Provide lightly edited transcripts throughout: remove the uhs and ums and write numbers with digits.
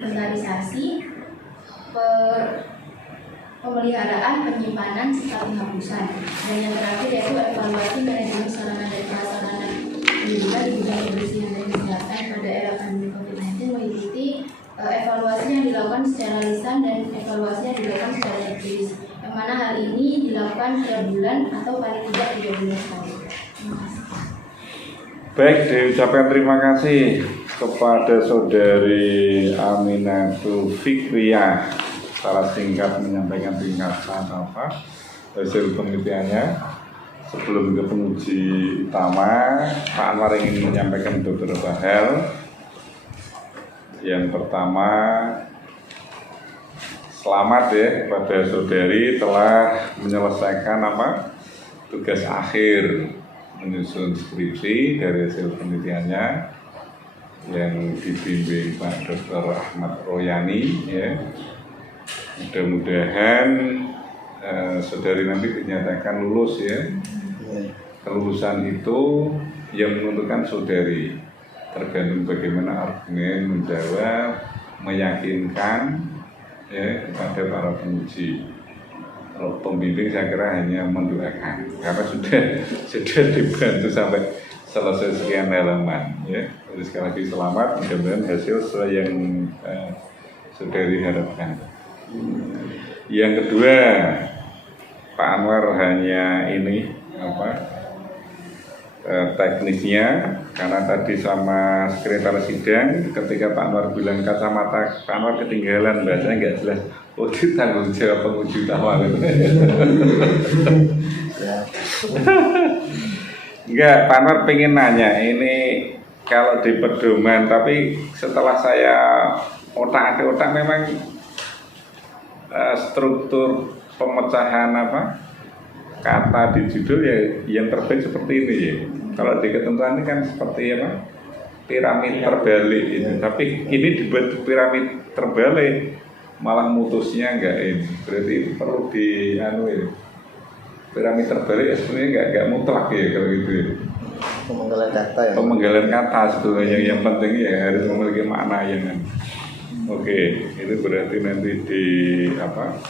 inventarisasi, pemeliharaan, penyimpanan, serta penghapusan. Dan yang terakhir yaitu evaluasi manajemen sarana dan prasarana pendidikan di bidang kebersihan dan kesehatan pada era pandemi COVID-19 meliputi evaluasi yang dilakukan secara lisan dan evaluasi yang dilakukan secara tertulis. Yang mana hal ini dilakukan tiap bulan atau paling tidak 3 bulan sekali. Terima kasih. Baik, diucapkan terima kasih kepada Saudari Aminatul Fikriyah secara singkat menyampaikan ringkasan hasil penelitiannya. Sebelum ke penguji utama, Pak Anwar ingin menyampaikan beberapa hal. Yang pertama, selamat ya kepada saudari telah menyelesaikan tugas akhir menyusun skripsi dari hasil penelitiannya yang dibimbing Pak Dr. Ahmad Royani ya. Mudah-mudahan saudari nanti dinyatakan lulus ya. Kelulusan itu yang menentukan saudari, tergantung bagaimana argumen menjawab, meyakinkan ya kepada para penguji. Kalau pembimbing saya kira hanya mendoakan karena sudah dibantu sampai selesai sekian halaman ya. Jadi sekali lagi selamat, mudah-mudahan hasil sesuai yang saudari harapkan. Yang kedua, Pak Anwar hanya teknisnya, karena tadi sama sekretaris sidang ketika Pak Anwar bilang kacamata Pak Anwar ketinggalan, bahasanya nggak jelas. Oh, itu tanggung jawab penguji utama gitu. Enggak, Pak Anwar pengen nanya ini kalau di pedoman, tapi setelah saya otak memang struktur pemecahan kata di judul ya yang terbaik seperti ini ya. Kalau di ketentuan ini kan seperti piramid terbalik itu. Tapi ini dibuat piramid terbalik malah mutusnya enggak ini. Berarti perlu piramid terbalik ya sebenarnya enggak mutlak ya kalau gitu ya. Pemenggalan kata ya. Pemenggalan kata sebetulnya yang penting ya harus memiliki makna yang Oke, itu berarti nanti di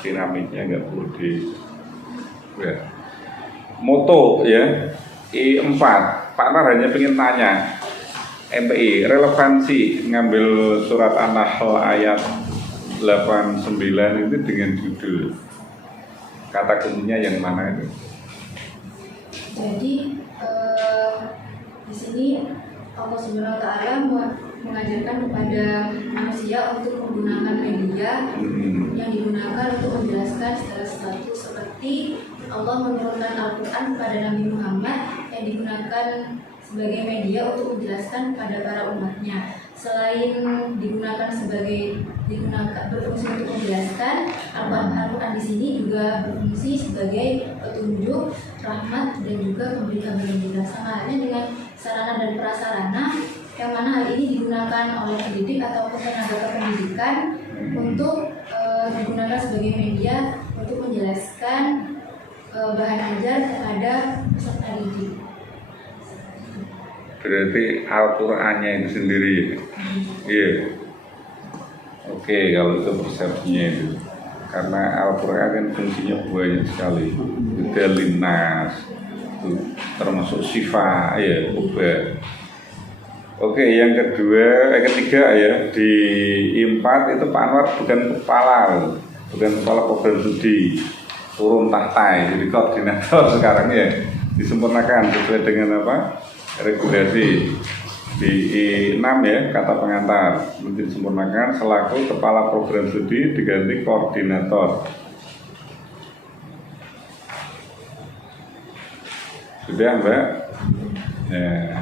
piramidnya nggak perlu ya. Moto ya I4, Pak Nar hanya ingin tanya MPI relevansi ngambil surat An-Nahl ayat 89 itu dengan judul kata kuncinya yang mana itu? Jadi di sini Allah Subhanahu wa Ta'ala mengajarkan kepada manusia untuk menggunakan media yang digunakan untuk menjelaskan segala sesuatu, seperti Allah menurunkan Al-Quran kepada Nabi Muhammad yang digunakan sebagai media untuk menjelaskan kepada para umatnya. Selain berfungsi untuk menjelaskan, Al-Quran di sini juga berfungsi sebagai petunjuk, rahmat, dan juga memberi kabar gembira. Sama halnya dengan sarana dan prasarana yang mana hal ini digunakan oleh pendidik ataupun tenaga kependidikan untuk digunakan sebagai media untuk menjelaskan bahan ajar kepada peserta didik. Berarti Al-Qur'annya itu sendiri. Iya. Oke, kalau itu persepsinya itu. Karena Al-Qur'an kan fungsinya banyak sekali. Linnas, termasuk sifat ya, obat. Oke, yang ketiga ya di I4 itu Pak Anwar bukan kepala program studi, turun tahta, jadi koordinator sekarang ya, disempurnakan sesuai dengan regulasi. Di I6 ya kata pengantar disempurnakan selaku kepala program studi diganti koordinator. Sudah Mbak? Ya.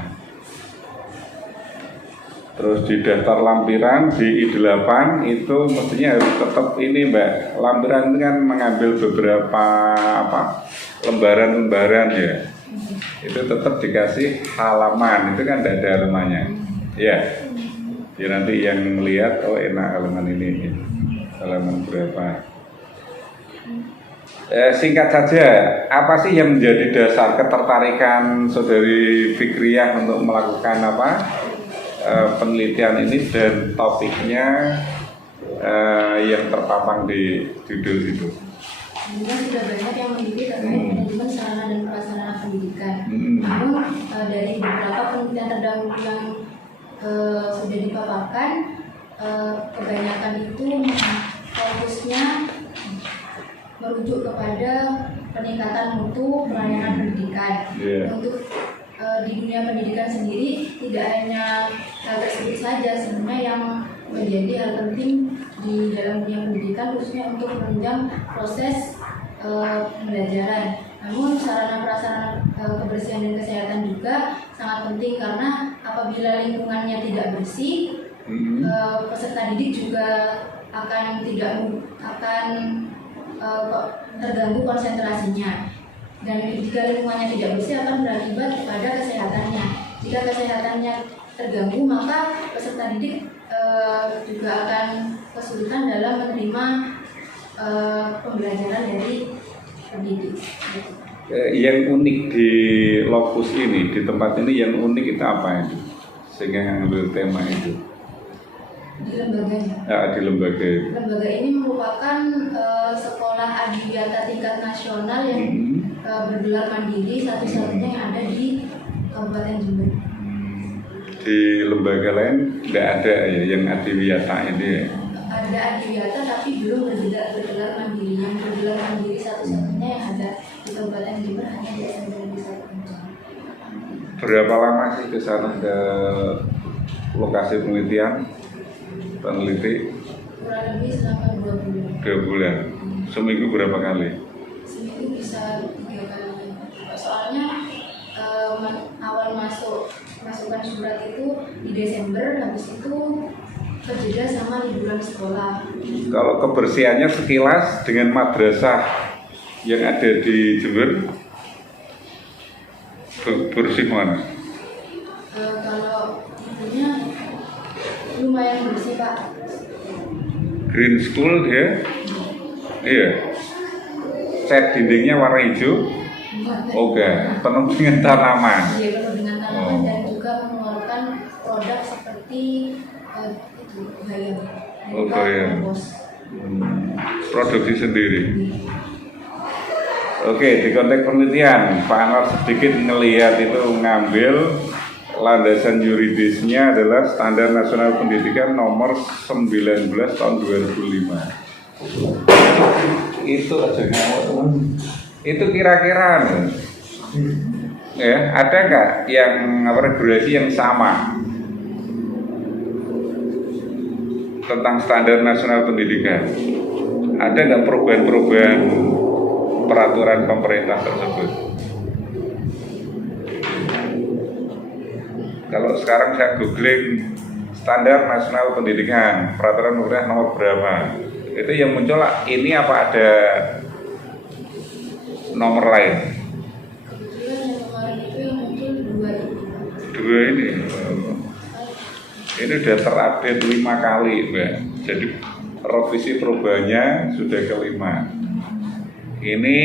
Terus di daftar lampiran di I8 itu mestinya harus tetap ini Mbak. Lampiran itu kan mengambil beberapa lembaran-lembaran ya. Itu tetap dikasih halaman, itu kan tidak ada halamannya. Ya. Ya nanti yang melihat enak halaman ini. Halaman berapa? Singkat saja, apa sih yang menjadi dasar ketertarikan Saudari Fikriyah untuk melakukan penelitian ini dan topiknya yang terpapang di judul itu. Sebenarnya sudah banyak yang mengikuti terkait manajemen sarana dan prasarana pendidikan. Namun dari beberapa penelitian terdahulu yang sudah dipaparkan, kebanyakan itu fokusnya merujuk kepada peningkatan mutu pelayanan pendidikan. Untuk di dunia pendidikan sendiri tidak hanya hal tersebut saja sebenarnya yang menjadi hal penting di dalam dunia pendidikan, khususnya untuk menunjang proses pembelajaran. Namun sarana prasarana kebersihan dan kesehatan juga sangat penting karena apabila lingkungannya tidak bersih, peserta didik juga akan terganggu konsentrasinya. Dan jika lingkungannya tidak bersih akan berakibat kepada kesehatannya. Jika kesehatannya terganggu, maka peserta didik juga akan kesulitan dalam menerima pembelajaran dari pendidik. Yang unik di lokus ini, di tempat ini yang unik itu apa itu? Sehingga ngambil tema itu? Di lembaganya. Di lembaga. Lembaga ini merupakan sekolah adiwiyata tingkat nasional yang bergelar mandiri, satu-satunya yang ada di Kabupaten Jember. Di lembaga lain tidak ada ya yang adiwiyata ini ya? Ada adiwiyata tapi belum bergelar mandiri. Yang bergelar mandiri satu-satunya yang ada di Kabupaten Jember hanya di SMP Negeri 1 Puncak. Berapa lama sih ke sana ke lokasi penelitian? Peneliti? Kurang lebih selama 2 bulan. 2 bulan. Seminggu berapa kali? Seminggu bisa 3 kali. Soalnya awal masukkan surat itu di Desember, habis itu terjeda sama liburan sekolah. Kalau kebersihannya sekilas dengan madrasah yang ada di Jember, bersih mana? Kalau itunya lumayan bersih Pak. Green school dia, iya. Cat dindingnya warna hijau. Oke, penuh dengan tanaman. Iya, penuh dengan tanaman dan juga mengeluarkan produk seperti itu bayam. Bayam. Produksi sendiri. Oke, di konteks penelitian, Pak Anwar sedikit ngelihat itu ngambil landasan yuridisnya adalah Standar Nasional Pendidikan nomor 19 tahun 2005. Itu aja ngawur. Itu kira-kira ya, ada nggak yang regulasi yang sama tentang Standar Nasional Pendidikan? Ada nggak perubahan-perubahan peraturan pemerintah tersebut? Kalau sekarang saya googling Standar Nasional Pendidikan, peraturan pemerintah nomor berapa, itu yang muncul ini apa ada nomor lain? Kebetulan yang kemarin itu yang muncul 2 ini. Ini sudah terupdate 5 kali, Mbak. Jadi revisi perubahannya sudah ke-5. Ini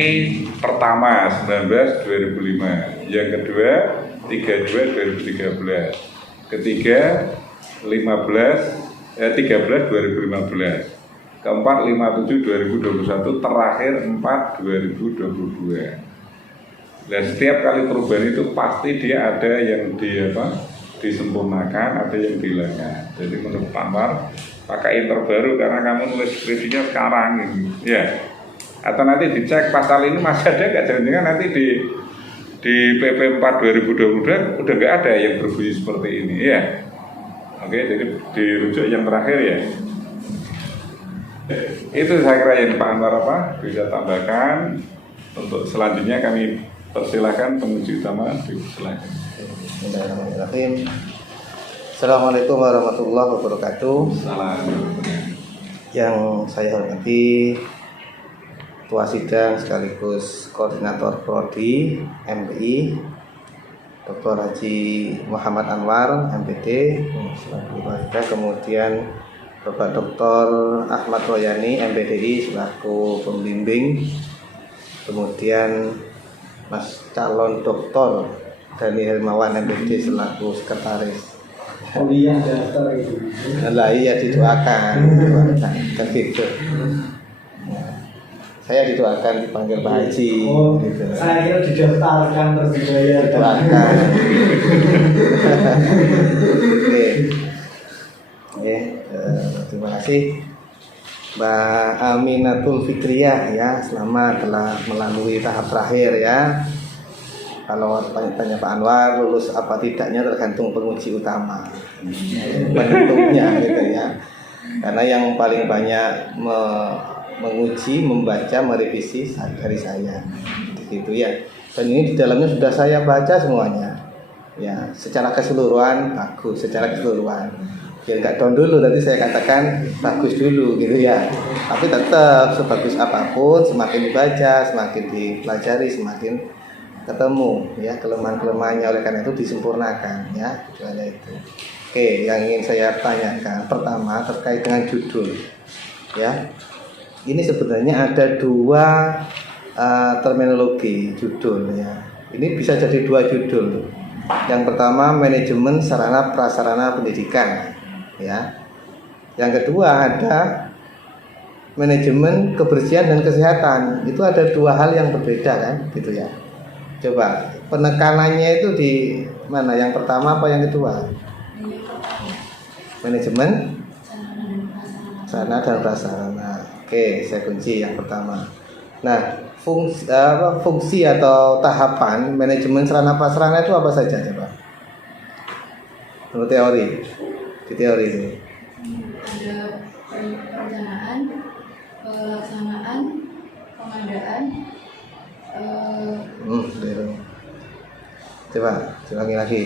pertama 19 2005, yang kedua 32 2013, ketiga 13 2015, keempat 57 2021, terakhir 4 2022. Dan setiap kali perubahan itu pasti dia ada yang disempurnakan, ada yang dihilangkan. Jadi menurut Pak Anwar, pakai yang terbaru karena kamu nulis skripsinya sekarang gitu. Ya. Atau nanti dicek pasal ini masih ada nggak, jangan-jangan nanti di PP 4 2022 udah nggak ada yang berbunyi seperti ini ya. Oke, jadi dirujuk yang terakhir ya. Itu saya kira yang Pak Anwar bisa tambahkan. Untuk selanjutnya kami persilakan penguji utama, silakan. Bismillahirrahmanirrahim. Assalamualaikum warahmatullahi wabarakatuh. Yang saya hormati Ketua Sidang sekaligus Koordinator Prodi MPI Dr. Haji Muhammad Anwar MPD, kemudian Bapak Dr. Ahmad Royani MPDI selaku pembimbing, kemudian Mas calon Dr. Dani Hermawan MPD selaku sekretaris. kuliah daftar itu. Lah iya didoakan kan gitu. Saya didoakan dipanggil Pak Haji Oh, gitu. saya kira didaftarkan terus dibayar. Doakan. Oke. Oke, terima kasih Mbak Aminatul Fikriyah ya, selamat telah melalui tahap terakhir ya. Kalau tanya Pak Anwar lulus apa tidaknya tergantung penguji utama, penentunya gitu ya. Karena yang paling banyak menguji, membaca, merevisi dari saya, gitu ya. Dan ini di dalamnya sudah saya baca semuanya, ya. Secara keseluruhan bagus, secara keseluruhan. Biar nggak down dulu, nanti saya katakan bagus dulu, gitu ya. Tapi tetap sebagus apapun, semakin dibaca, semakin dipelajari, semakin ketemu, ya kelemahan-kelemahannya. Oleh karena itu disempurnakan, ya. Soalnya itu. Oke, yang ingin saya tanyakan pertama terkait dengan judul, ya. Ini sebenarnya ada dua terminologi judul ya. Ini bisa jadi dua judul. Yang pertama manajemen sarana prasarana pendidikan ya. Yang kedua ada manajemen kebersihan dan kesehatan. Itu ada dua hal yang berbeda kan gitu ya. Coba penekanannya itu di mana? Yang pertama apa yang kedua? Manajemen sarana dan prasarana. Oke, saya kunci yang pertama. Nah, fungsi atau tahapan manajemen sarana prasarana itu apa saja coba? Menurut teori, di teori itu. Ada perencanaan, pelaksanaan, pengadaan. Coba ulangi lagi.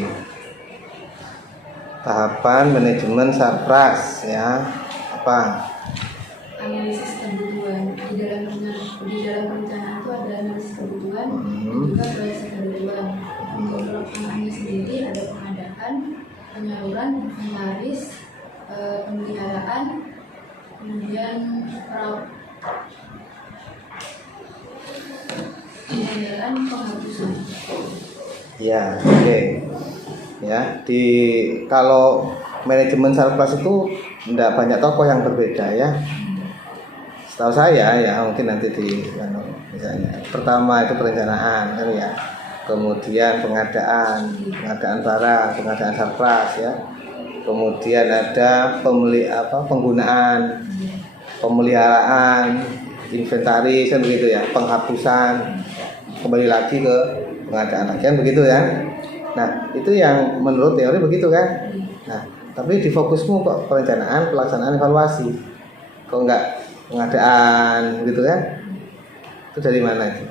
Tahapan manajemen sarpras ya. Apa? Analisis kebutuhan. Di dalam perencanaan itu ada analisis kebutuhan, juga proyeksi kebutuhan. Untuk pelaksanaannya sendiri ada pengadaan, penyaluran, inventaris, pemeliharaan, kemudian penyelenggaraan, penghapusan. Ya, oke. Ya, kalau manajemen sarpras itu tidak banyak tokoh yang berbeda ya. Setahu saya ya, mungkin nanti misalnya pertama itu perencanaan kan ya, kemudian pengadaan barang, pengadaan sarpras ya, kemudian ada penggunaan, pemeliharaan, inventaris kan begitu ya, penghapusan, kembali lagi ke pengadaan lagi kan begitu ya. Nah itu yang menurut teori begitu kan. Nah tapi di fokusmu kok perencanaan, pelaksanaan, evaluasi, kok enggak pengadaan gitu kan? Itu dari mana itu?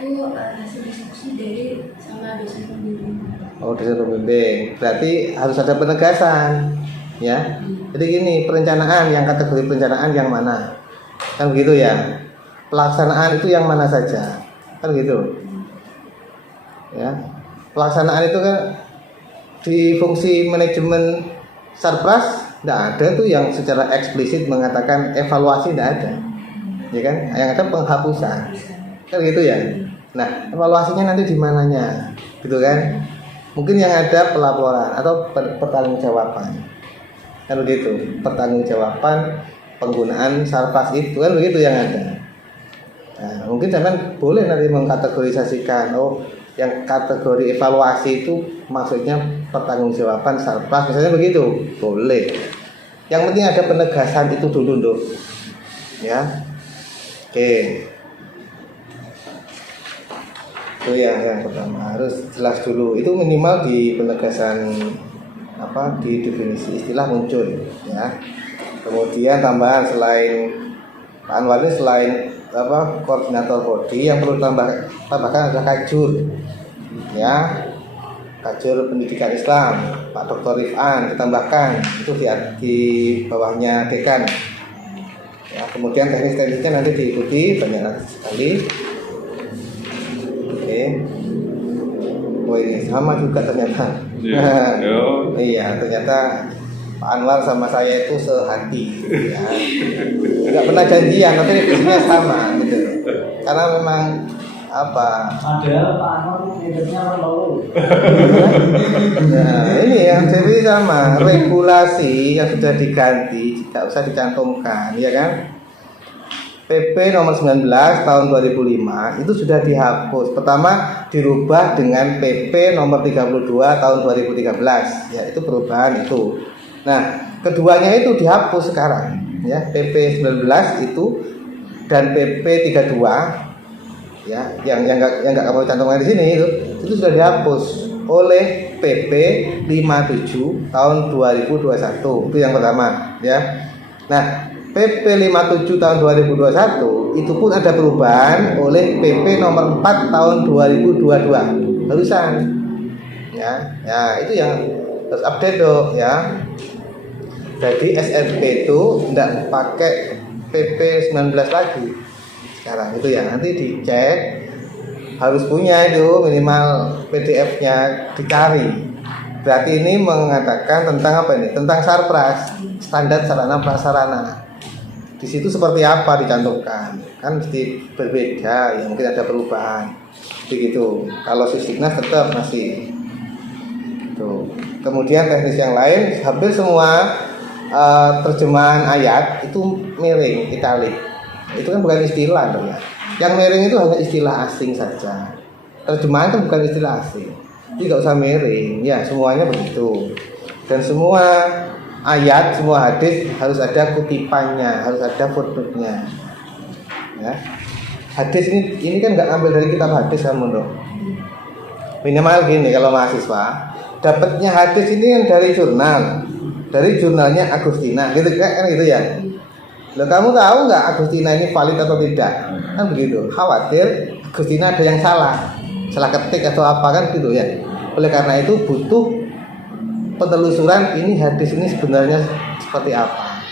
Itu hasil diskusi dari sama dosen pembimbing. Oh, dosen pembimbing. Berarti harus ada penegasan, ya. Jadi gini, perencanaan yang kategori perencanaan yang mana? Kan begitu ya. Pelaksanaan itu yang mana saja? Kan gitu. Ya. Pelaksanaan itu kan di fungsi manajemen sarpras tidak ada tuh yang secara eksplisit mengatakan evaluasi, tidak ada, ya kan? Yang ada penghapusan, kan gitu ya. Nah, evaluasinya nanti di mananya, gitu kan? Mungkin yang ada pelaporan atau pertanggungjawaban, kan begitu. Pertanggungjawaban penggunaan sarpras itu kan begitu yang ada. Nah, mungkin jangan boleh nanti mengkategorisasikan, oh, yang kategori evaluasi itu maksudnya pertanggungjawaban sarpras misalnya begitu, boleh. Yang penting ada penegasan itu dulu Nduk. Ya. Oke. Itu yang pertama harus jelas dulu. Itu minimal di penegasan di definisi istilah muncul ya. Kemudian tambahan selain Pak Anwar ini selain koordinator prodi yang perlu tambahkan adalah kajur. Ya. Kajur Pendidikan Islam Pak Dr. Rifan ditambahkan itu di bawahnya dekan ya. Kemudian teknis-teknisnya nanti diikuti banyak sekali. Oke. Oh ini sama juga ternyata. Iya ternyata Pak Anwar sama saya itu sehati ya. Nggak pernah janjian tapi visinya sama gitu. Karena memang apa? Ada Pak Anwar ngedetnya lalu. Nah, ini yang jadi sama regulasi yang sudah diganti tidak usah dicantumkan, ya kan? PP nomor 19 tahun 2005 itu sudah dihapus. Pertama dirubah dengan PP nomor 32 tahun 2013. Ya, itu perubahan itu. Nah, keduanya itu dihapus sekarang, ya. PP 19 itu dan PP 32 ya, yang enggak kamu cantumkan di sini itu sudah dihapus oleh PP 57 tahun 2021. Itu yang pertama, ya. Nah, PP 57 tahun 2021 itu pun ada perubahan oleh PP nomor 4 tahun 2022 barusan, ya. Ya, itu yang harus update dong, ya. Jadi SNP itu tidak pakai PP 19 lagi sekarang itu ya, nanti dicek harus punya itu minimal PDF-nya dicari. Berarti ini mengatakan tentang apa ini? Tentang Sarpras, standar sarana prasarana. Di situ seperti apa dicantumkan? Kan mesti berbeda, ya mungkin ada perubahan. Begitu. Kalau Sisdiknas tetap masih. Tuh. Kemudian teknis yang lain hampir semua terjemahan ayat itu miring, italik. Itu kan bukan istilah dong ya. Yang miring itu hanya istilah asing saja. Terjemahan itu bukan istilah asing. Jadi nggak usah miring. Ya, semuanya begitu. Dan semua ayat, semua hadis harus ada kutipannya, harus ada footnote-nya. Ya. Hadis ini kan nggak ambil dari kitab hadis kamu dong. Minimal gini kalau mahasiswa dapatnya hadis ini yang dari jurnal. Dari jurnalnya Agustina, gitu kan gitu ya. Loh, kamu tahu nggak Agustina ini valid atau tidak? Kan begitu. Khawatir Agustina ada yang salah ketik atau apa kan gitu ya. Oleh karena itu butuh penelusuran ini hadis ini sebenarnya seperti apa.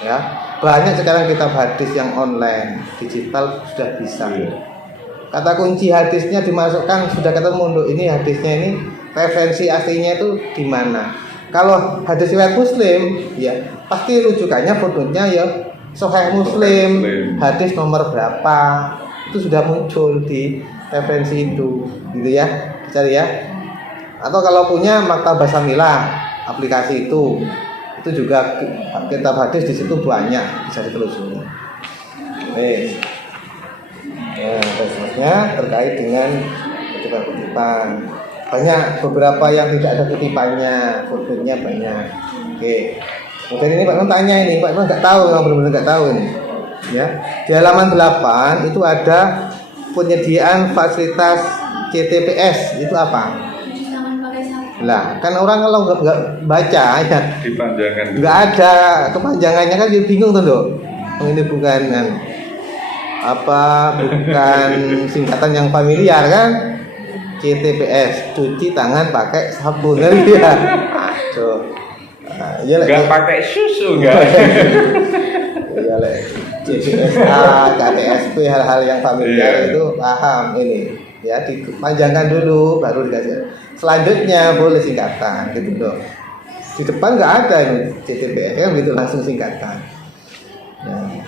Ya, banyak sekarang kitab hadis yang online, digital sudah bisa. Kata kunci hadisnya dimasukkan sudah ketemu untuk ini hadisnya ini referensi aslinya itu di mana. Kalau hadis riwayat Muslim, ya pasti rujukannya footnote-nya ya Sahih Muslim, hadis nomor berapa itu sudah muncul di referensi itu, gitu ya, dicari ya. Atau kalau punya Maktabah Samilah aplikasi itu juga kitab hadis di situ banyak bisa ditelusuri. Seterusnya terkait dengan kutipan-kutipan. Banyak beberapa yang tidak ada kutipannya, fotonya banyak. Oke. Kemudian ini Pak Nun tanya ini, Pak Nun nggak tahu, yang benar-benar nggak tahu ini. Ya, di halaman 8 itu ada penyediaan fasilitas CTPS itu apa? Jangan pakai sapu. Lah, kan orang kalau nggak baca ya, Dipanjangkan. nggak ada kepanjangannya kan jadi bingung tuh dok. Ini bukan kan bukan singkatan yang familiar kan? CTPS, cuci tangan pakai sabun kan ya. Ya nggak pakai susu nggak. Ya CPSA, KTSP hal-hal yang familiar itu paham ini. Ya dipanjangkan dulu baru dikasih. Selanjutnya boleh singkatan gitu dong. Di depan nggak ada ini CTPS kan gitu langsung singkatan. Nah,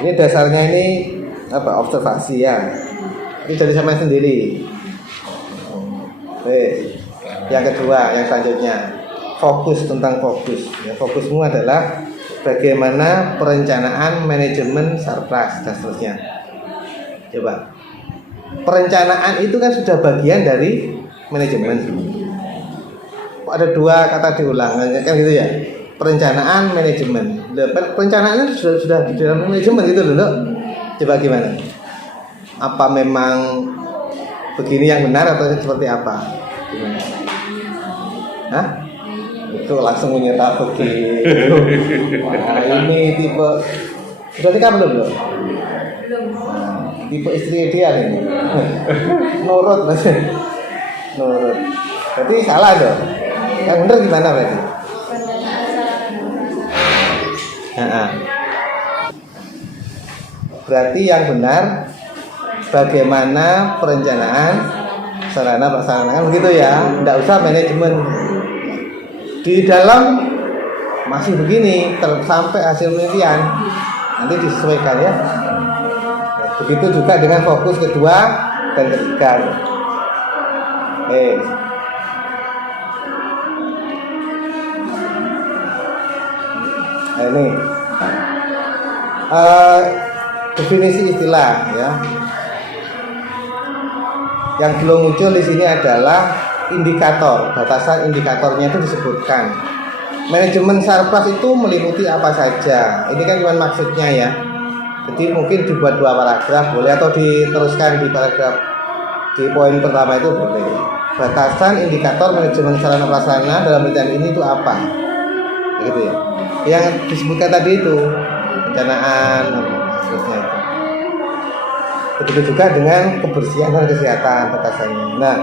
ini dasarnya ini observasi ya. Ini dari sama sendiri. Yang kedua, yang selanjutnya fokus tentang fokus. Ya, fokusmu adalah bagaimana perencanaan manajemen Sarpras dan seterusnya. Coba, perencanaan itu kan sudah bagian dari manajemen. Ada dua kata diulang, kan gitu ya. Perencanaan manajemen. Perencanaan itu sudah di dalam manajemen gitu loh. Coba gimana? Apa memang begini yang benar atau seperti apa? Gimana? Hah? Itu langsung menyerah begitu. Wah, ini tipe sudah nikah belum? Belum. Tipe istri ideal ini. Nurut mas. Nurut. Berarti salah dong. Yang benar gimana berarti? Perencanaan sarana dan prasarana. Berarti yang benar bagaimana perencanaan sarana prasarana kan begitu ya, tidak usah manajemen. Di dalam masih begini sampai hasil penelitian nanti disesuaikan ya. Begitu juga dengan fokus kedua dan ketiga. Nah, ini definisi istilah ya. Yang belum muncul di sini adalah indikator. Batasan indikatornya itu disebutkan. Manajemen surplus itu meliputi apa saja. Ini kan cuma maksudnya ya. Jadi mungkin dibuat 2 paragraf boleh, atau diteruskan di paragraf di poin pertama itu boleh. Batasan indikator manajemen sarana prasarana dalam penelitian ini itu apa? Gitu ya. Yang disebutkan tadi itu perencanaan seterusnya itu. Begitu juga dengan kebersihan dan kesehatan batasannya. Nah,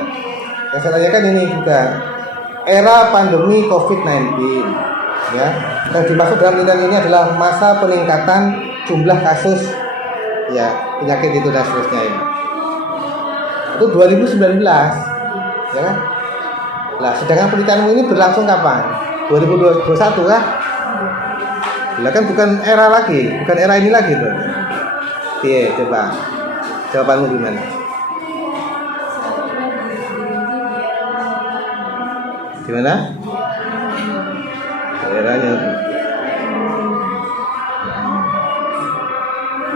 yang saya tanyakan ini juga era pandemi COVID-19 ya. Yang dimaksud dalam penelitian ini adalah masa peningkatan jumlah kasus ya penyakit itu dan seterusnya ya. Itu 2019 ya kan? Lah sedangkan penelitianmu ini berlangsung kapan? 2021 kah? Lah kan bukan era lagi, bukan era ini lagi tuh. Iya, coba jawabanmu gimana? Gimana? Eranya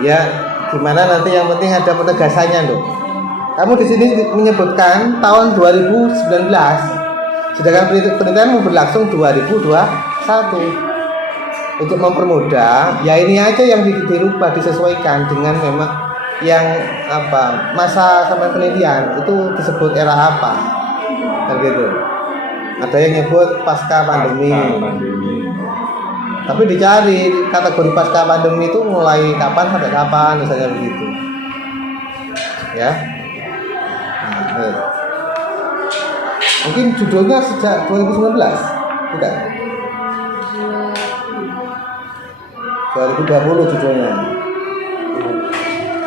ya gimana nanti, yang penting ada penegasannya loh. Kamu di sini menyebutkan tahun 2019, sedangkan penelitianmu berlangsung 2021. Untuk mempermudah, ya ini aja yang dirubah, disesuaikan dengan memang yang apa masa sampai penelitian itu disebut era apa, kan gitu. Ada yang nyebut pasca pandemi. Tapi dicari kategori pasca pandemi itu mulai kapan sampai kapan, misalnya begitu. Ya. Nah, mungkin judulnya sejak 2019, bukan? 2020 judulnya.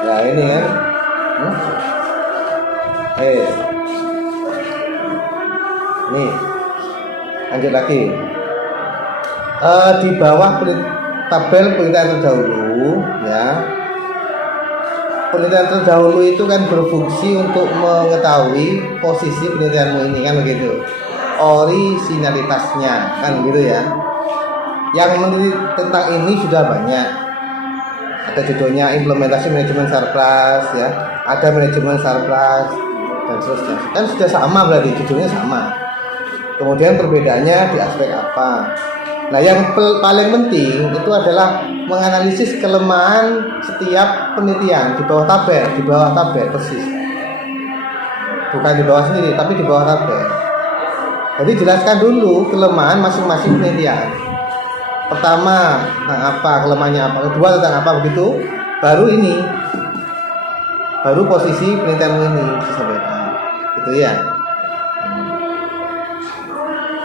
Ya ini kan. Nih. Lanjut lagi. Di bawah tabel penelitian terdahulu ya. Penelitian terdahulu itu kan berfungsi untuk mengetahui posisi penelitianmu ini kan begitu. Orisinalitasnya kan gitu ya. Yang meneliti tentang ini sudah banyak. Ada judulnya implementasi manajemen surplus ya, ada manajemen surplus dan seterusnya. Kan sudah sama berarti judulnya sama. Kemudian perbedaannya di aspek apa? Nah, yang paling penting itu adalah menganalisis kelemahan setiap penelitian di bawah tabel persis. Bukan di bawah sendiri, tapi di bawah tabel. Jadi jelaskan dulu kelemahan masing-masing penelitian. Pertama tentang apa, kelemahannya apa, kedua tentang apa, begitu baru posisi penelitianmu ini disampaikan gitu ya.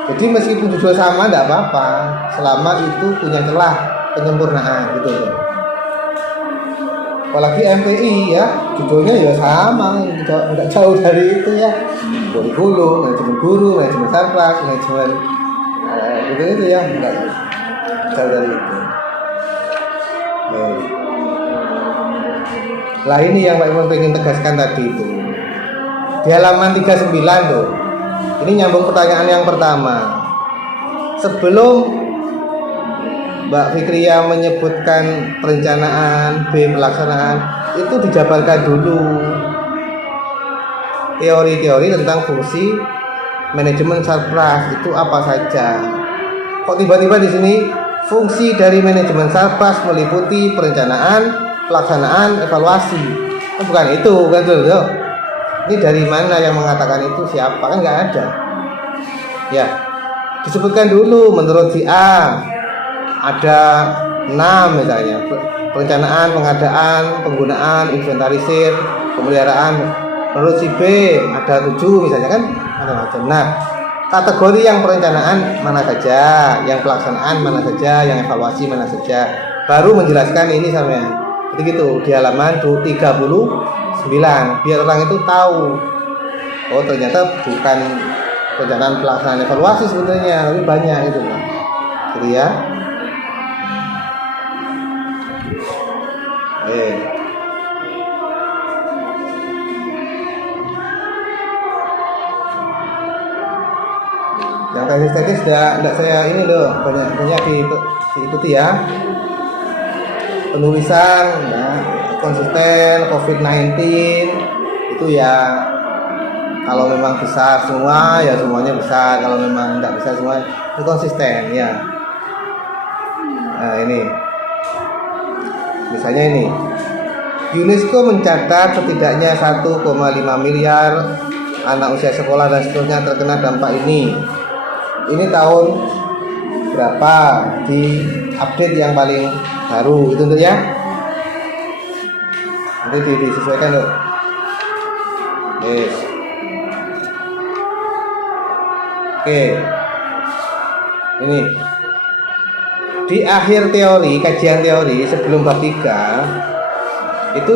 Jadi meskipun judul sama tidak apa-apa selama itu punya celah penyempurnaan gitu loh. Apalagi MPI ya judulnya ya sama, tidak jauh dari itu ya. Kurikulum, manajemen guru, manajemen surplus, manajemen gitu ya, enggak jauh dari itu. Lah ini yang Pak Iman pengen tegaskan tadi itu. Di halaman 39 tuh. Ini nyambung pertanyaan yang pertama. Sebelum Mbak Fikria menyebutkan perencanaan, pelaksanaan, itu dijabarkan dulu teori-teori tentang fungsi manajemen surplus itu apa saja. Kok tiba-tiba di sini fungsi dari manajemen surplus meliputi perencanaan, pelaksanaan, evaluasi. Oh, bukan itu, kan tuh. Ini dari mana yang mengatakan itu, siapa, kan nggak ada. Ya, disebutkan dulu menurut si A ada 6 misalnya, perencanaan, pengadaan, penggunaan, inventarisir, pemeliharaan. Menurut si B ada 7 misalnya, kan ada macam. Nah, kategori yang perencanaan mana saja, yang pelaksanaan mana saja, yang evaluasi mana saja, baru menjelaskan ini sampai begitu di halaman 39 biar orang itu tahu, oh ternyata bukan perencanaan, pelaksanaan, evaluasi sebetulnya lebih banyak itu kan, gitu ya. tesis tidak saya ini loh, banyak diikuti ya. Penulisan ya, konsisten COVID-19 itu ya, kalau memang besar semua ya semuanya besar, kalau memang tidak besar semua itu konsisten ya. Nah ini misalnya ini, UNESCO mencatat setidaknya 1,5 miliar anak usia sekolah dan seterusnya terkena dampak ini. Ini tahun berapa, di update yang paling baru itu untuk ya. Nanti disesuaikan loh. Yes. Oke. Ini di akhir teori, kajian teori sebelum bab 3 itu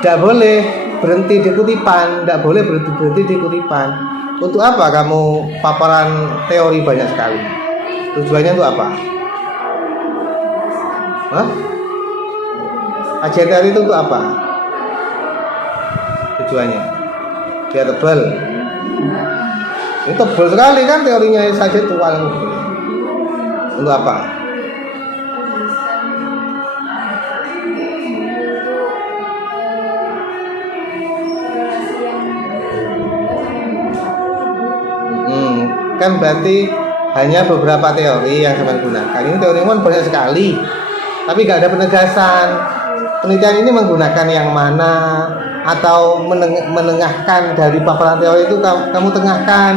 tidak boleh berhenti di kutipan, tidak boleh berhenti di kutipan. Untuk apa kamu paparan teori banyak sekali? Tujuannya untuk apa? Hah? Kajian teori itu untuk apa? Tujuannya biar tebal. Ini tebal sekali kan teorinya saja tual. Untuk apa? Kan berarti hanya beberapa teori yang saya gunakan. Ini teori kan banyak sekali, tapi nggak ada penegasan. Penelitian ini menggunakan yang mana, atau menengahkan dari paparan teori itu kamu tengahkan.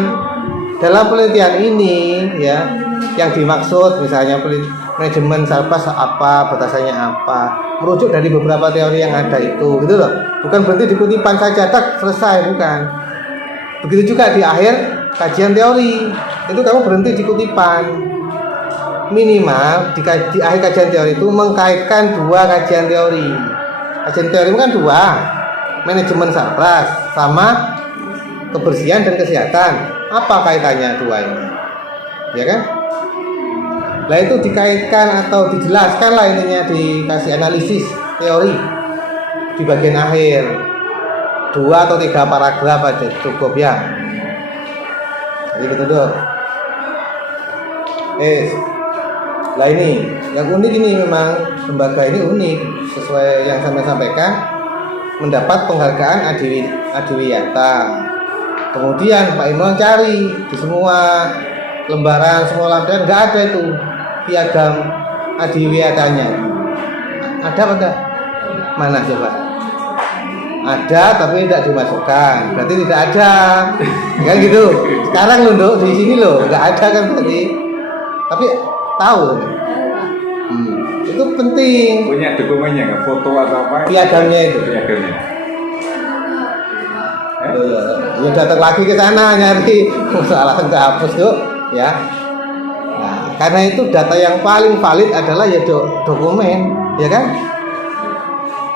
Dalam penelitian ini ya, yang dimaksud misalnya manajemen salpas apa, batasannya apa, merujuk dari beberapa teori yang ada itu, gitu loh. Bukan berhenti di kutipan saja, tak selesai, bukan. Begitu juga di akhir kajian teori, itu kamu berhenti di kutipan. Minimal di akhir kajian teori itu mengkaitkan 2 kajian teori. Kajian teori kan 2, manajemen sarpras sama kebersihan dan kesehatan. Apa kaitannya 2 ini? Ya kan? Lah itu dikaitkan atau dijelaskan lah, intinya dikasih analisis teori di bagian akhir. 2 atau 3 paragraf aja cukup ya. Jadi betul. Lah ini yang unik, ini memang lembaga ini unik, sesuai yang saya sampaikan, mendapat penghargaan Adiwiyata. Kemudian Pak Imron cari di semua lembaran, semua lampiran, nggak ada itu piagam Adiwiyatanya. Ada apa enggak? Mana coba? Ada tapi tidak dimasukkan, berarti tidak ada. Kan gitu. Sekarang loh Nduk, di sini loh nggak ada kan berarti. Tapi tahu. Itu penting. Punya dokumennya nggak? Foto atau apa? Piagamnya itu. Piagamnya. Ya datang lagi ke sana nyari, salah kehapus tuh ya. Nah, karena itu data yang paling valid adalah ya dokumen, ya kan?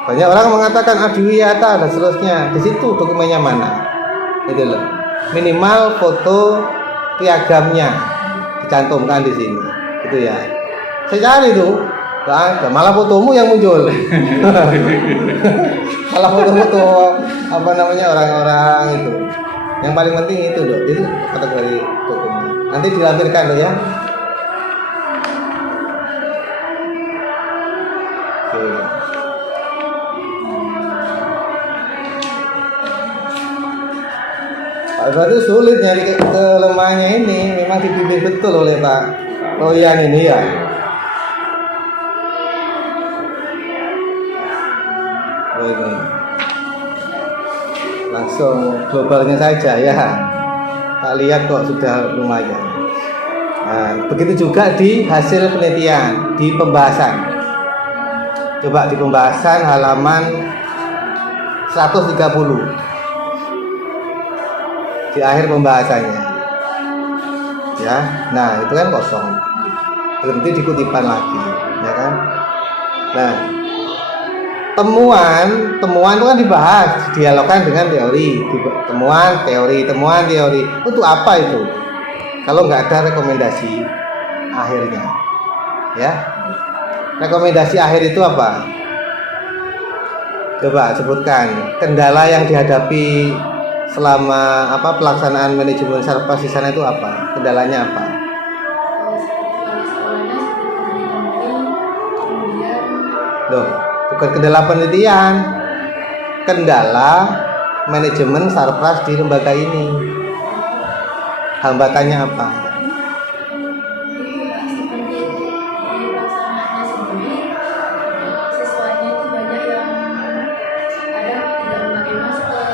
Banyak orang mengatakan Adiwiyata dan seterusnya. Di situ dokumennya mana? Itu loh. Minimal foto piagamnya dicantumkan di sini. Itu ya. Saya cari tuh, nggak ada. Malah fotomu yang muncul. Malah foto-foto apa namanya orang-orang itu. Yang paling penting itu loh. Itu kategori dokumen. Nanti dilampirkan loh ya. Oke. Berarti sulit nyari kelemahannya ini, memang dibimbing betul oleh Pak Royan ini ya. Oh ini langsung globalnya saja ya. Tak lihat kok sudah lumayan. Nah, begitu juga di hasil penelitian, di pembahasan. Coba di pembahasan halaman 130. Di akhir pembahasannya ya, nah itu kan kosong, berhenti di kutipan lagi, ya kan. Nah temuan itu kan dibahas, didialogkan dengan teori, temuan teori. Untuk apa itu kalau nggak ada rekomendasi akhirnya ya? Rekomendasi akhir itu apa? Coba sebutkan kendala yang dihadapi selama apa pelaksanaan manajemen Sarpras di sana itu apa? Kendalanya apa? Seperti sekolahnya seperti kemudian Loh, bukan kendala penelitian, kendala manajemen Sarpras di lembaga ini. Hambatannya apa? seperti di pelaksanaannya sendiri, siswanya itu banyak yang ada tidak memakai masker,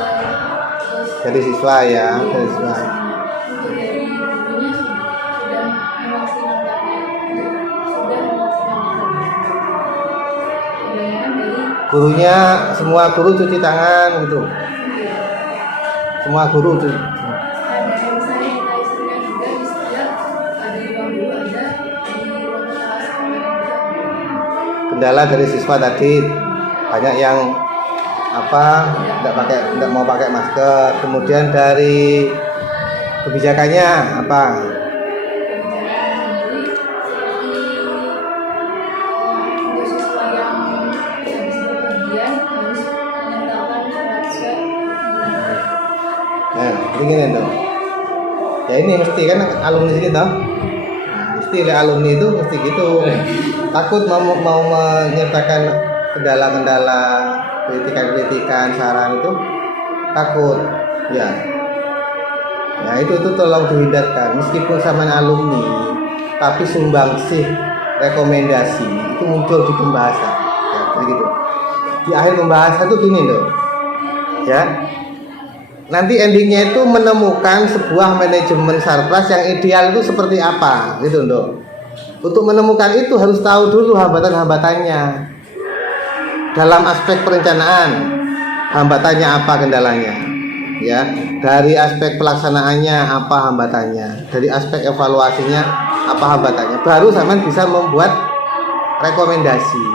terus Dari siswa ya, dari siswa. untuk dari gurunya sudah memaksimalkannya, sudah memaksimalkan kebanyakan dari Gurunya semua guru cuci tangan gitu. Semua guru cuci. ada yang saya kita istrikan juga di setiap ada di ruang guru ada di ruang kelas sekolah juga. Kendala dari siswa tadi banyak yang apa tidak mau pakai masker. Kemudian dari kebijakannya apa? Kebijakan sendiri seperti untuk siswa yang habis bepergian harus menyertakan surat swab menggunakan Nah, ini dong. Ya ini mesti kan alumni sini toh. Nah, mesti alumni itu mesti gitu. Takut mau menyertakan kendala-kendala kritikan-kritikan saran itu takut. Ya. Nah, itu tolong dihindarkan meskipun sama alumni, tapi sumbangsih rekomendasi itu muncul di pembahasan. Ya, begitu. Di akhir pembahasan itu gini loh. Ya. Nanti endingnya itu menemukan sebuah manajemen Sarpras yang ideal itu seperti apa gitu loh. Untuk menemukan itu harus tahu dulu hambatan-hambatannya dalam aspek perencanaan, hambatannya apa kendalanya ya, dari aspek pelaksanaannya apa hambatannya, dari aspek evaluasinya apa hambatannya, baru sampean bisa membuat rekomendasi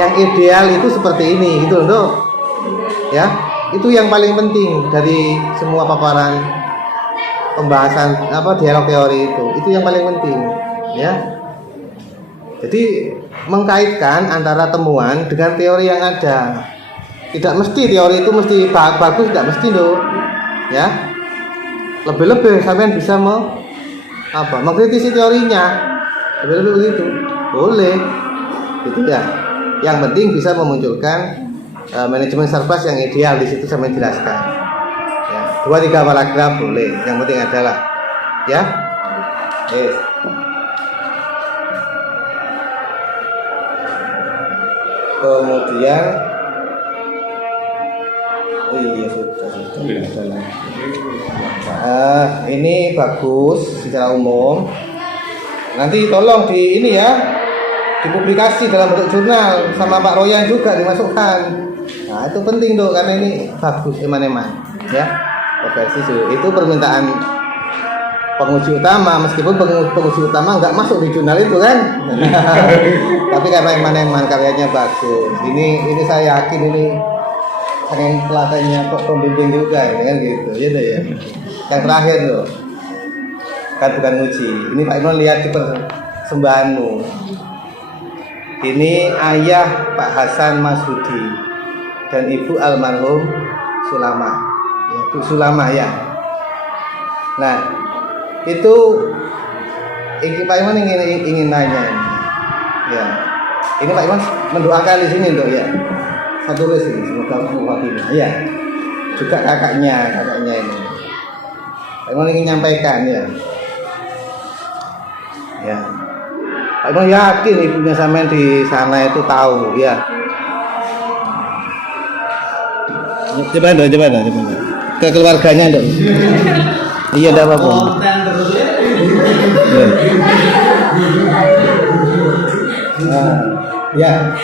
yang ideal itu seperti ini gitu loh ya. Itu yang paling penting dari semua paparan pembahasan dialog teori itu yang paling penting ya. Jadi mengkaitkan antara temuan dengan teori yang ada. Tidak mesti teori itu mesti bagus, tidak mesti loh ya. Lebih-lebih sampean bisa mengkritisi teorinya, lebih-lebih begitu boleh gitu ya. Yang penting bisa memunculkan manajemen Sarpras yang ideal, di situ saya menjelaskan. Ya, 2-3 paragraf boleh. Yang penting adalah ya. Yes. Kemudian sudah. Ini bagus secara umum. Nanti tolong di ini ya, dipublikasi dalam bentuk jurnal sama Pak Royan juga dimasukkan. Nah itu penting tuh karena ini bagus eman-eman ya. Profesi itu permintaan penguji utama, meskipun penguji utama nggak masuk di jurnal itu kan. Tapi karena eman-eman karyanya bagus. Ini saya yakin ini pengen pelatihnya kok pembimbing juga ini kan gitu ya deh ya. Yang terakhir tuh kan bukan uji. Ini Pak Imron lihat di persembahanmu. Ini ayah Pak Hasan Masudi dan ibu almarhum Sulama, ya, Bu Sulama ya. Nah itu Pak Iman ingin nanya ini. Ya, ini Pak Iman mendoakan di sini tuh ya. Saya tulis ini semoga Fatimah ya. Juga kakaknya ini. Pak Iman ingin nyampaikan ya. Ya. Pak Iman yakin ibunya sampean di sana itu tahu ya. Coba dong. Ke keluarganya dong. Iya, enggak apa-apa. Ya.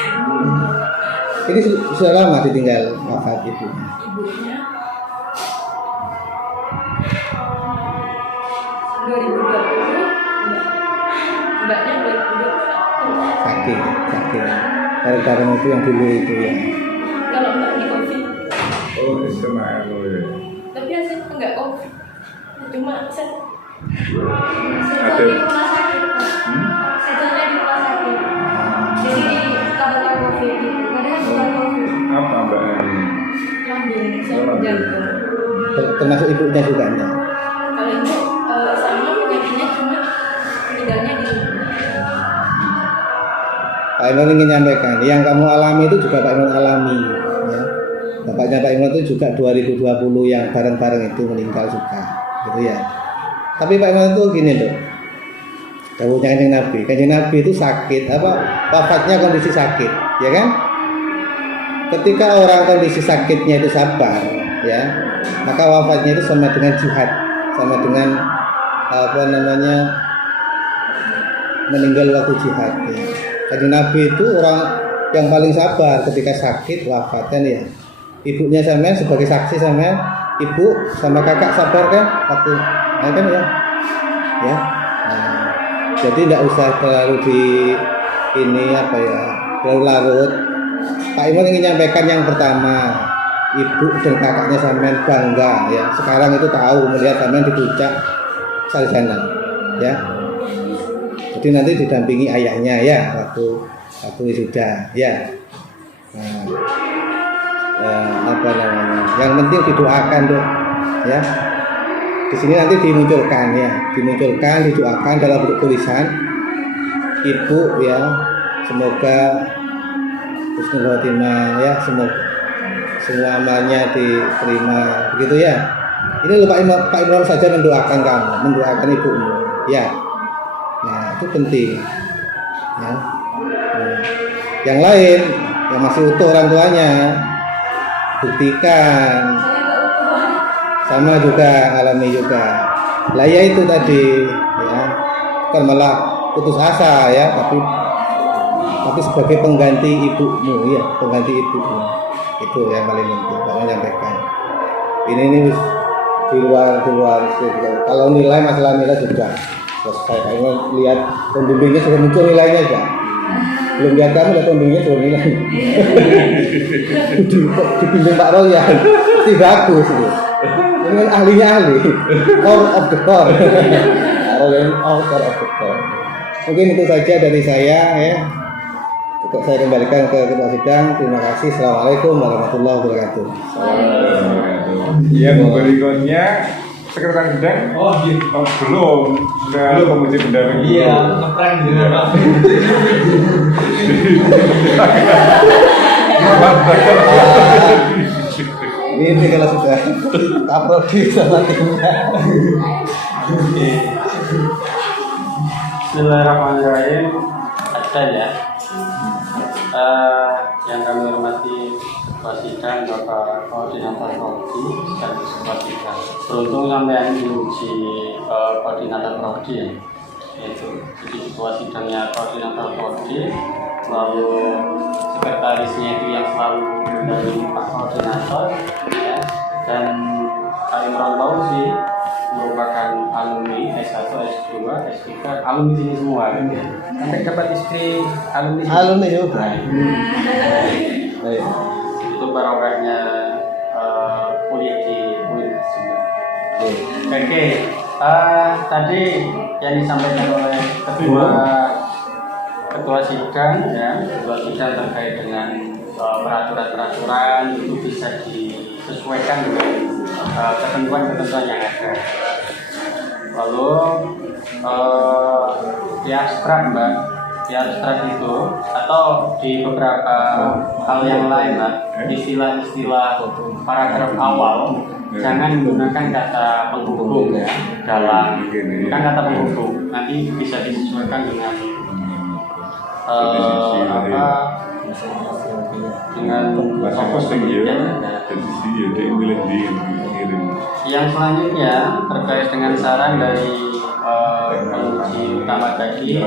Ini sudah lama ditinggal wafat ibu. ibunya 2020, mbaknya 2021. Sakit. Gara-gara itu yang dulu itu ya. Kalau mbak di COVID, Oh, kena ya. tapi hasilnya enggak COVID, cuma saya Ada. di rumah sakit, setelahnya di rumah sakit, jadi kabarnya COVID itu, padahal bukan COVID, Apa mbak ini? lambung, jantung. termasuk ibunya juga enggak? Kalau ibu sama penyakitnya cuma tinggalnya di rumah. Pak Imron ingin nyampaikan, yang kamu alami itu juga Pak Imron alami ya. Bapaknya Pak Imron itu juga 2020 yang bareng-bareng itu meninggal juga gitu ya. Tapi Pak Imron itu gini loh, dawuhnya Kanjeng Nabi itu sakit apa, wafatnya kondisi sakit ya kan. Ketika orang kondisi sakitnya itu sabar ya, maka wafatnya itu sama dengan jihad, sama dengan apa namanya, meninggal waktu jihad ya. Kanjeng Nabi itu orang yang paling sabar ketika sakit wafat kan ya. Ibunya sampean sebagai saksi, sampean ibu sama kakak sabar kan waktu kan ya. Ya. Nah, jadi tidak usah terlalu di ini apa ya, terlalu larut. Pak Imron ingin menyampaikan yang pertama, ibu dan kakaknya sampean bangga ya. Sekarang itu tahu melihat sampean di puncak sarjana ya. Jadi nanti didampingi ayahnya ya waktu wisuda ya. Apa namanya? Yang penting didoakan dong ya. Di sini nanti dimunculkan ya, didoakan dalam bentuk tulisan. Ibu ya, semoga husnul khotimah ya, semoga semua amalnya diterima begitu ya. Ini Pak Imron saja mendoakan kamu, mendoakan ibumu ya. Nah itu penting ya. Yang lain yang masih utuh orang tuanya buktikan, sama juga alami juga. Lah ya itu tadi ya, bukan malah putus asa ya, tapi sebagai pengganti ibumu ya, pengganti ibumu itu yang paling penting Pak menyampaikan. Ini di luar kalau nilai, masalah nilai sudah selesai. Kalau lihat pembimbingnya sudah muncul nilainya ya. Belum lihat kamu, lihat pembimbingnya sudah nilai. Dibimbing Pak Royan, pasti bagus itu. Ini kan ahlinya ahli, core of the core. Royan core of the core. Mungkin itu saja dari saya ya. Untuk saya kembalikan ke ketua sidang. Terima kasih. Assalamualaikum warahmatullahi wabarakatuh. Yang berikutnya sekretaris sidang. Oh iya. Oh, belum. Sudah pemuji pendamping. Iya, ngeprank juga Pak. Ini kalau sudah upload sama timnya. Bismillahirrahmanirrahim. Ada ya. Yang kami hormati ketua sidang Bapak Koordinator Prodi sekaligus ketua sidang. Beruntung sampai diuji koordinator Prodi ya. Yaitu jadi ketua sidangnya koordinator Prodi, lalu sekretarisnya itu yang selalu mendampingi Pak Koordinator ya. Dan Pak Imron Fauzi merupakan alumni S1, S2, S3, alumni sini semua kan ya. Sampai dapat istri alumni juga. Itu barokahnya kuliah di UIN semua. Oke, tadi yang disampaikan oleh ketua sidang ya, ketua sidang terkait dengan peraturan-peraturan itu bisa disesuaikan dengan ketentuan-ketentuan yang ada. Lalu di abstrak Mbak, di abstrak itu atau di beberapa hal yang lain lah, istilah-istilah paragraf awal jangan menggunakan kata penghubung ya, dalam bukan kata penghubung, nanti bisa disesuaikan dengan dengan fokus penelitian. Yang selanjutnya terkait dengan saran dari penguji utama tadi,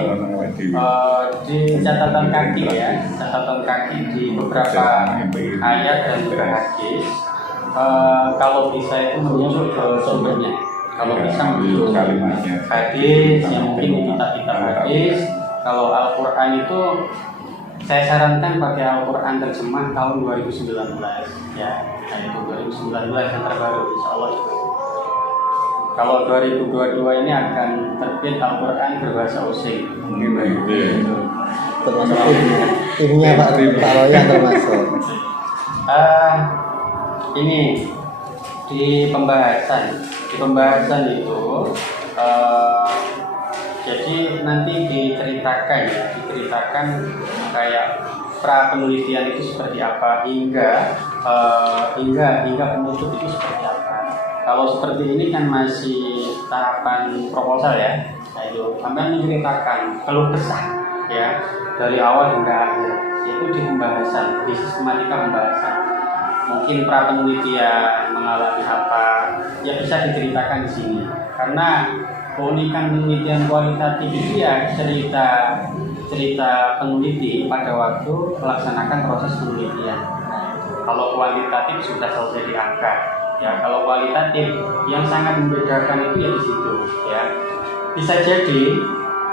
di catatan kaki ya, catatan kaki di beberapa ayat dan hadis, kalau bisa itu menyusul ke sumbernya. Kalau bisa menyusul hadis yang mungkin di kitab-kitab hadis. Kalau Al-Quran itu saya sarankan pakai Al-Quran terjemah tahun 2019 ya, itu 2019 yang terbaru insya Allah itu. Kalau 2022 ini akan terbit Al-Quran berbahasa Osing. Termasuk timnya Pak Royan termasuk. Ini Di pembahasan itu jadi nanti diceritakan kayak pra penelitian itu seperti apa hingga penutup itu seperti apa. Kalau seperti ini kan masih tahapan proposal ya. Nah, itu sampai menceritakan keluh kesah ya dari awal hingga akhir. Itu di pembahasan, di sistematika pembahasan. Mungkin pra penelitian mengalami apa ya bisa diceritakan di sini. Karena keunikan penelitian kualitatif itu ya cerita peneliti pada waktu melaksanakan proses penelitian. Kalau kualitatif sudah selesai diangkat. Ya, kalau kualitatif yang sangat membedakan itu ya di situ. Ya, bisa jadi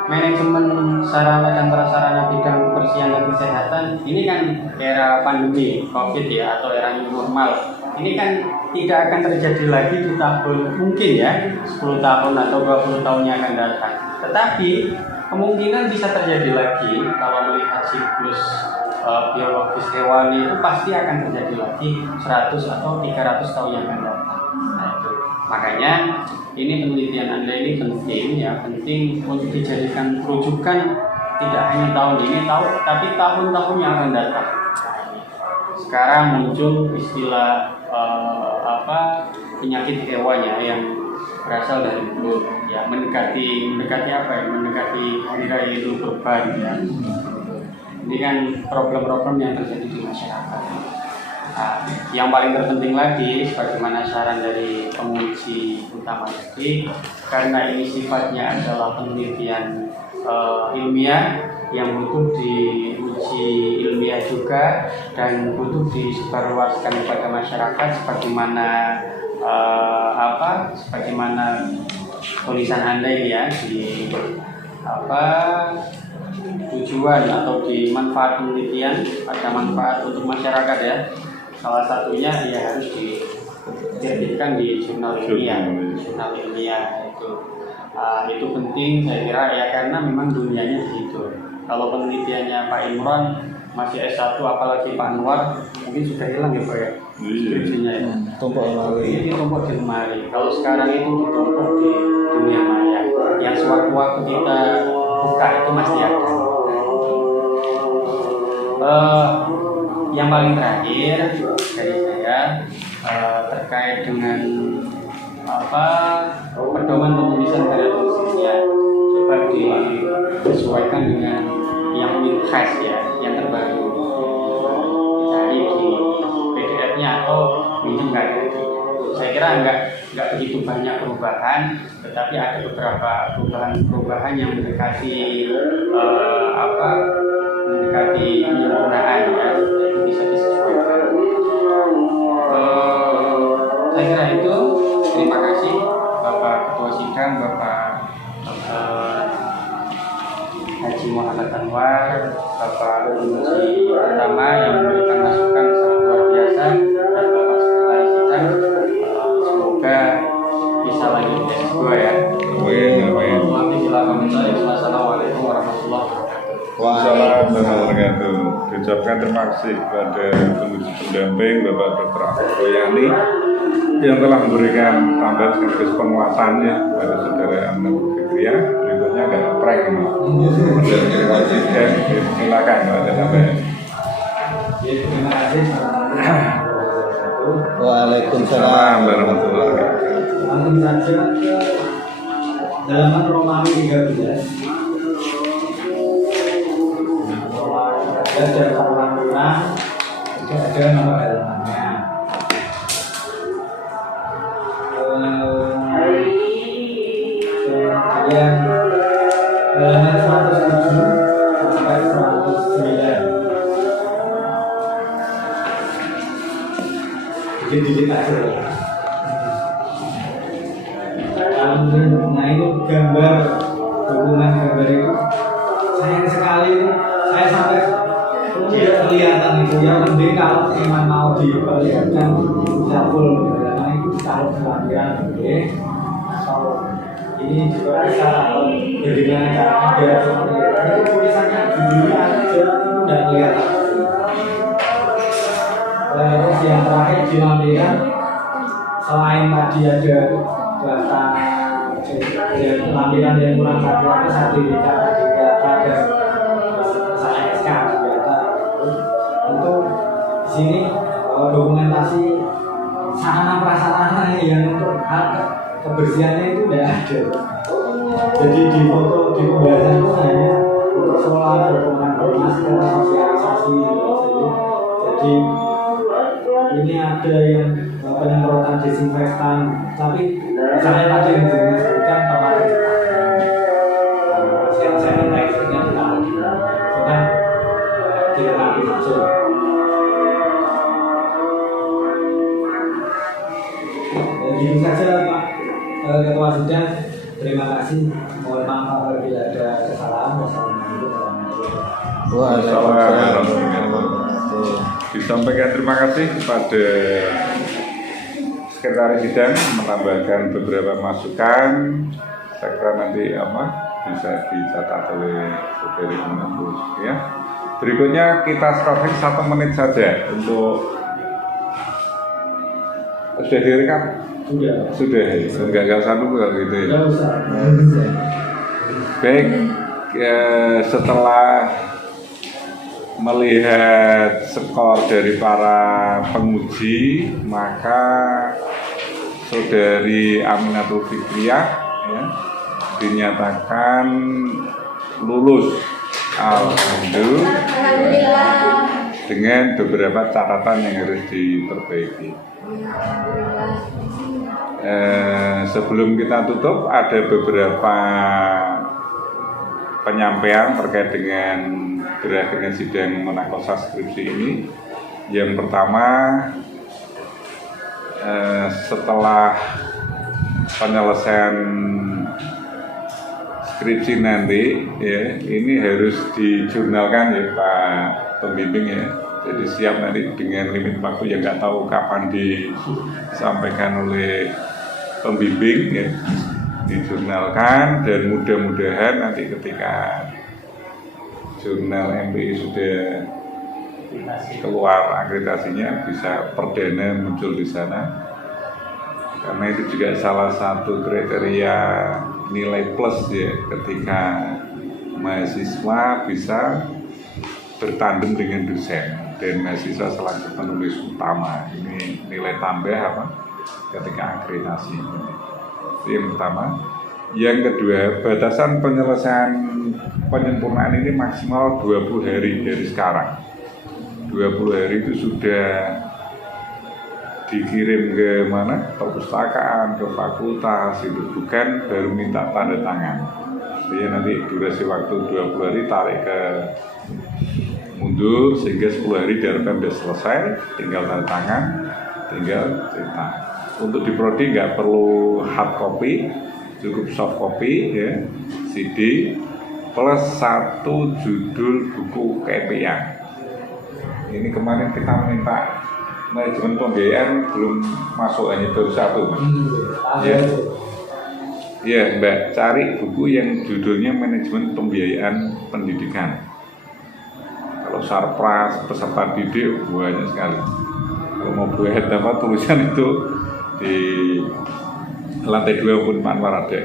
manajemen sarana dan prasarana bidang kebersihan dan kesehatan ini kan era pandemi COVID ya atau era new normal. Ini kan tidak akan terjadi lagi di tahun mungkin ya 10 tahun atau 20 tahun yang akan datang. Tetapi kemungkinan bisa terjadi lagi kalau melihat siklus biologis hewani itu pasti akan terjadi lagi 100 atau 300 tahun yang akan datang. Nah, itu. Makanya ini penelitian Anda ini penting untuk dijadikan rujukan tidak hanya tahun ini tapi tahun-tahun yang akan datang. Sekarang muncul istilah penyakit hewan ya yang berasal dari mulut ya mendekati apa ya mendekati hari raya Idul Kurban ya. Ini kan problem-problem yang terjadi di masyarakat. Nah, yang paling terpenting lagi sebagaimana saran dari penguji utama tadi, karena ini sifatnya adalah penelitian ilmiah yang butuh diuji ilmiah juga dan butuh disebarluaskan kepada masyarakat sebagaimana tulisan Anda ini ya di tujuan atau di manfaat penelitian ada manfaat untuk masyarakat ya. Salah satunya ya harus diterbitkan di jurnal ilmiah itu penting saya kira ya karena memang dunianya begitu. Kalau penelitiannya Pak Imron masih S1 apalagi Pak Anwar mungkin sudah hilang ya Pak ya skripsinya ya. Ini tumpuk di lemari. Kalau sekarang itu ditumpuk di dunia maya yang sewaktu-waktu kita buka itu masih ada. Yang paling terakhir dari saya terkait dengan pedoman penulisan karya tulisnya coba disesuaikan dengan yang paling khas ya, yang terbaru. Cari di PDF-nya atau minjem karya. Saya kira nggak begitu banyak perubahan, tetapi ada beberapa perubahan yang mendekati penyempurnaan ya, itu bisa disesuaikan. Saya kira itu. Terima kasih Bapak Ketua Sidang, Bapak Haji Muhammad Anwar, Bapak Penguji Utama yang memberikan masukan sangat luar biasa, dan Bapak Sekretaris Sidang. Semoga bisa lanjut S2 ya. Wassalamualaikum warahmatullahi wabarakatuh. Waalaikumsalam warahmatullahi wabarakatuh. Diucapkan terima kasih kepada penguji pendamping Bapak Dr. Ahmad Royani yang telah memberikan tambahan sekaligus penguatannya kepada saudara Aminatul Fikriyah. Berikutnya ada prank ini. Silakan ada tambahan. Terima kasih. Waalaikumsalam warahmatullahi wabarakatuh. Langsung saja halaman Romawi 13. Ada halaman ada nomor halamannya. Kemudian halaman 107 sampai 109. Dikit-dikit aja. Nah itu gambar dokumen gambar itu sayang sekali saya sampai tidak kelihatan itu yang penting kalau memang mau diperlihatkan bisa full karena itu taruh pelatihan atau ini juga bisa bagaimana cara biar seperti itu tulisannya judulnya aja tidak kelihatan. Terus yang terakhir di lampiran selain tadi ada bahasa lampiran yang kurang satu apa sertifikat ada misalnya SK data untuk di sini dokumentasi sarana prasarana yang untuk kebersihannya itu tidak ada. Jadi di foto di pembahasan itu hanya foto solar, foto masker, sosialisasi gitu. Jadi ini ada yang penyemprotan desinfektan, tapi misalnya tadi yang disebutkan kemarin yang saya minta istrinya ditaruh, karena dilengkapi langsung. Gitu saja Pak Ketua Sidang, terima kasih. Mohon maaf apabila ada kesalahan. Waalaikumsalam. Disampaikan terima kasih kepada Sekretaris Sidang menambahkan beberapa masukan. Saya kira nanti bisa dicatat oleh saudari Menantus ya. Berikutnya kita scrolling 1 menit saja untuk sudah direkam. Sudah enggak satu kalau gitu ya. Baik, setelah melihat skor dari para penguji, maka saudari Aminatul Fikriyah ya, dinyatakan lulus. Alhamdulillah. Dengan beberapa catatan yang harus diperbaiki. Sebelum kita tutup, ada beberapa penyampaian terkait dengan berakhirnya sidang munakosyah skripsi ini. Yang pertama, setelah penyelesaian skripsi nanti ya, ini harus dijurnalkan ya Pak pembimbing ya. Jadi siap nanti dengan limit waktu yang nggak tahu kapan disampaikan oleh pembimbing ya, dijurnalkan, dan mudah-mudahan nanti ketika jurnal MPI sudah keluar akreditasinya bisa perdana muncul di sana, karena itu juga salah satu kriteria nilai plus ya ketika mahasiswa bisa bertandem dengan dosen dan mahasiswa selaku penulis utama. Ini nilai tambah ketika akreditasi. Itu yang pertama. Yang kedua, batasan penyelesaian penyempurnaan ini maksimal 20 hari dari sekarang. 20 hari itu sudah dikirim ke mana? Perpustakaan, ke fakultas, itu bukan baru minta tanda tangan. Jadi nanti durasi waktu 20 hari tarik ke mundur sehingga 10 hari diharapkan sudah selesai, tinggal tanda tangan, tinggal cetak. Untuk di prodi nggak perlu hard copy, cukup soft copy ya, CD plus 1 judul buku keepian. Ini kemarin kita minta manajemen pembiayaan belum masuk, hanya baru 1 ya. Ya Mbak, cari buku yang judulnya manajemen pembiayaan pendidikan. Kalau sarpras, peserta didik banyak sekali. Kalau mau buat tulisan itu di lantai 2 pun Manwar ada.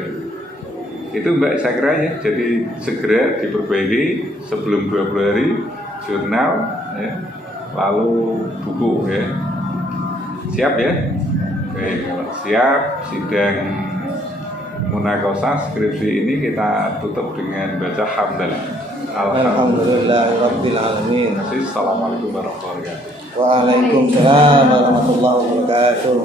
Itu Mbak saya kira ya, jadi segera diperbaiki sebelum 20 hari jurnal ya, lalu buku ya. Siap ya? Oke, kalau siap, sidang munakosyah skripsi ini kita tutup dengan baca hamdalah. Alhamdulillahirabbil alamin. Assalamualaikum warahmatullahi wabarakatuh. Waalaikumsalam warahmatullahi wabarakatuh.